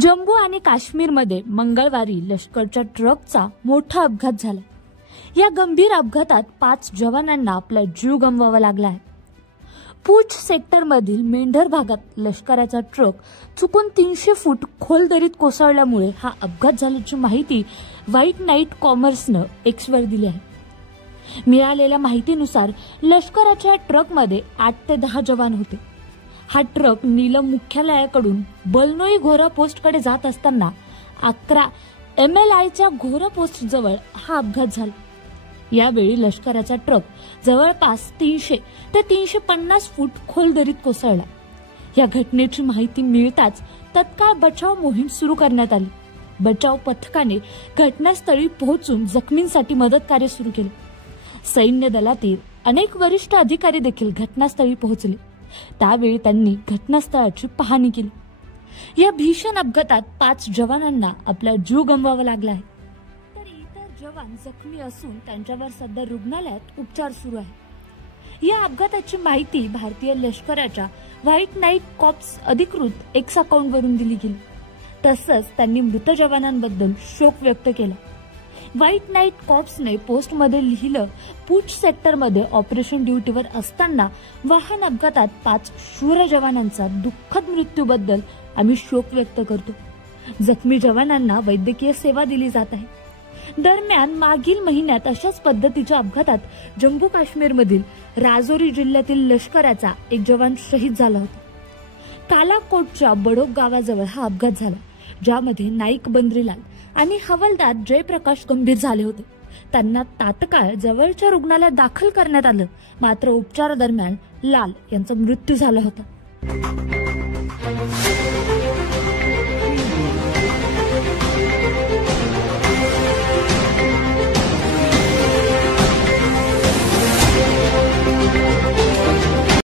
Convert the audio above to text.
जम्मू आणि काश्मीरमध्ये मंगळवारी लष्करच्या ट्रकचा मोठा अपघात झाला। या गंभीर अपघातात 5 जवानांना आपला जीव गमवावा लागला आहे। पूंछ सेक्टरमधील मेंढर भागात लष्कराचा ट्रक चुकून 300 फूट खोल दरीत कोसळल्यामुळे हा अपघात झाल्याची माहिती व्हाईट नाईट कॉमर्सने एक्सवर दिली आहे। मिळालेल्या माहितीनुसार लष्कराच्या ट्रकमध्ये 8 ते 10 जवान होते। हा ट्रक नीलम मुख्यालयाकडून बलनोई घोरा पोस्टकडे जात असताना 11 MLIच्या घोरा पोस्ट जवळ हा अपघात झाला। यावेळी लष्कराचा ट्रक जवळपास 300 ते 350 फूट खोल दरीत कोसळला। या घटनेची माहिती मिळताच तत्काळ बचाव मोहीम सुरू करण्यात आली। बचाव पथकाने घटनास्थळी पोहोचून जखमींसाठी मदत कार्य सुरू केले। सैन्य दलातील अनेक वरिष्ठ अधिकारी देखील घटनास्थळी पोहोचले। त्यावेळी त्यांनी घटनास्थळाची पाहणी केली। या भीषण अपघातात 5 जवानांना आपला जीव गमवावा लागला आहे, तर इतर जवान जखमी असून त्यांच्यावर सध्या रुग्णालयात उपचार सुरू आहे। या अपघाताची माहिती भारतीय लष्कराच्या व्हाईट नाईट कॉर्प्स अधिकृत एक्स अकाउंटवरून दिली गेली। तसंच त्यांनी मृत जवानांबद्दल शोक व्यक्त केला। व्हाईट नाईट कॉर्प्सने पोस्टमध्ये लिहिलं, पूंछ सेक्टरमध्ये ऑपरेशन ड्युटीवर असताना वाहन अपघातात 5 शूर जवानांचा दुःखद मृत्यूबद्दल आम्ही शोक व्यक्त करतो। जखमी जवानांना वैद्यकीय सेवा दिली जात आहे। दरम्यान मागील महिन्यात अशाच पद्धतीच्या अपघातात जम्मू काश्मीरमधील राजौरी जिल्ह्यातील लष्कराचा एक जवान शहीद झाला होता। कालाकोटच्या बडोक गावाजवळ हा अपघात झाला, ज्यामध्ये नाईक बंद्रीलाल आणि हवालदार जयप्रकाश गंभीर झाले होते। त्यांना तात्काळ जवळच्या रुग्णालयात दाखल करण्यात आलं, मात्र उपचारादरम्यान लाल यांचा मृत्यू झाला होता।